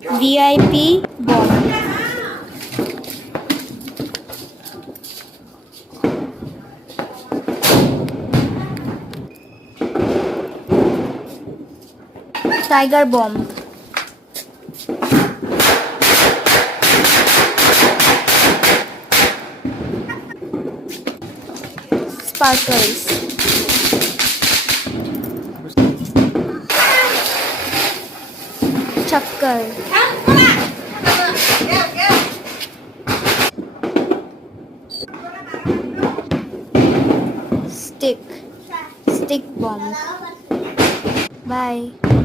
VIP bomb. Tiger bomb. Sparkles. Chakkar. Stick. Stick bomb. Bye.